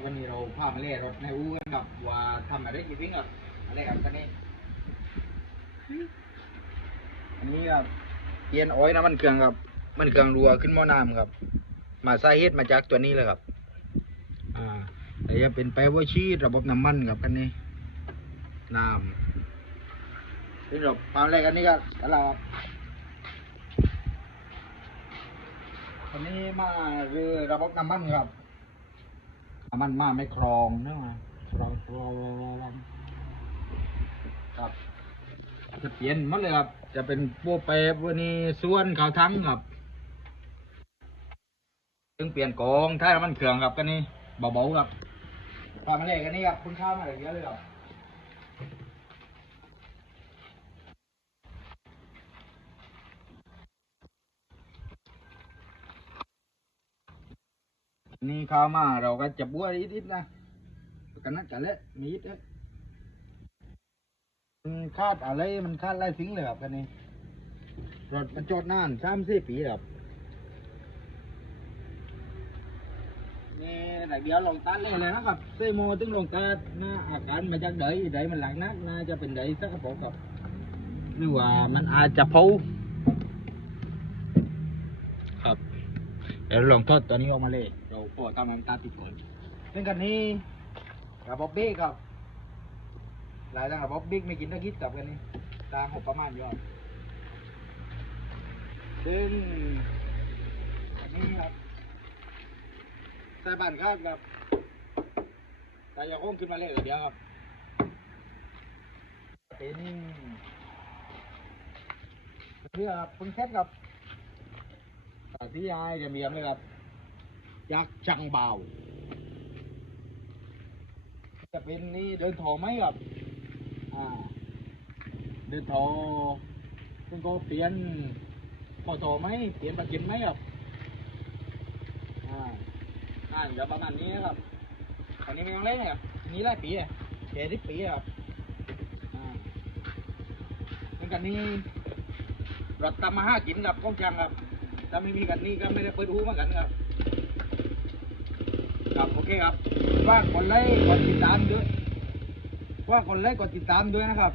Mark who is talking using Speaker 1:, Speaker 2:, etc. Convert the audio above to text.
Speaker 1: ครับวันนี้เราพามาเล่รถในอู่กันครับว่าทำอะไรกี่วิ่งครับอะไรครับกันนี้อันนี้ครับเปลี่ยนออยน้ำมันเครื่องครับ มันเครื่องรัวขึ้นหม้อน้ำครับ มาสาเหตุมาจากตัวนี้เลยครับ อ่าแต่จะเป็นไปว่าชีดระบบน้ำมันครับกันนี้น้ำนี่เราพามาเล่กันนี่ก็ตลาดอันนี้มาเรือระบบน้ำมันครับ มันมาไม่ครองนะมครองครองครับจะเปลี่ยนหมดเลยครับ จะเป็นพวกเปรย์พวกนี้ส่วนเขาทั้งครับถึงเปลี่ยนกองถ้ามันเครื่องครับกันนี้เบาๆครับตามมาเลยกันนี่ครับคุณข้าวมาเลยเยอะเลยครับ นี่ข้าวมาเราก็จะบ้วนิดๆนะกันนัดกันเลยมีนิดเลยมันคาดอะไรมันคาดไล่สิงเลยครับกันนี้รถมันจอดนานสามสี่ปีแล้วครับนี่หลายเดียวลงตัดเลยเลยนะครับเซโมถึงลงตัดนะอาการมาจากเดยเดยมันหลังนักน่าจะเป็นเดยสักกระป๋องครับหรือว่ามันอาจจะพูครับเดี๋ยวลองทดตัวนี้ออกมาเลย เราพอทำมันตาติดก่อนซึ่งกันนี้ระบบเบรกครับหลายทางระบบเบรกไม่กินตะกิดกับกันนี้ตาหกประมาณยอดซึ่งนนี้ครับสายบ้านครับแบบสายยาโค้งขึ้นมาเลยเดี๋ยวครับเป็นเพื่อพึ่งแคบครับที่ยายจะเบียมเลยครับ ยักษ์จังเบา จะเป็นนี่เดินโถไหมครับอ่าเดินโถซึ่งก็เปลี่ยนพอโถไหมเปลี่ยนประกินไหมครับอ่าอ่าเดี๋ยวประมาณนี้ครับตอนนี้มันยังเล็กนะครับอันนี้ไล่ปีอะเจ็ดปีอะครับอ่าซึ่งกันนี้รถตามมาห้ากินกับก้องจังครับถ้าไม่มีกันนี่ก็ไม่ได้เปิดหูเหมือนกันครับ เคครับฝากกดไลค์กดติดตามด้วยฝากกดไลค์กดติดตามด้วยนะครับ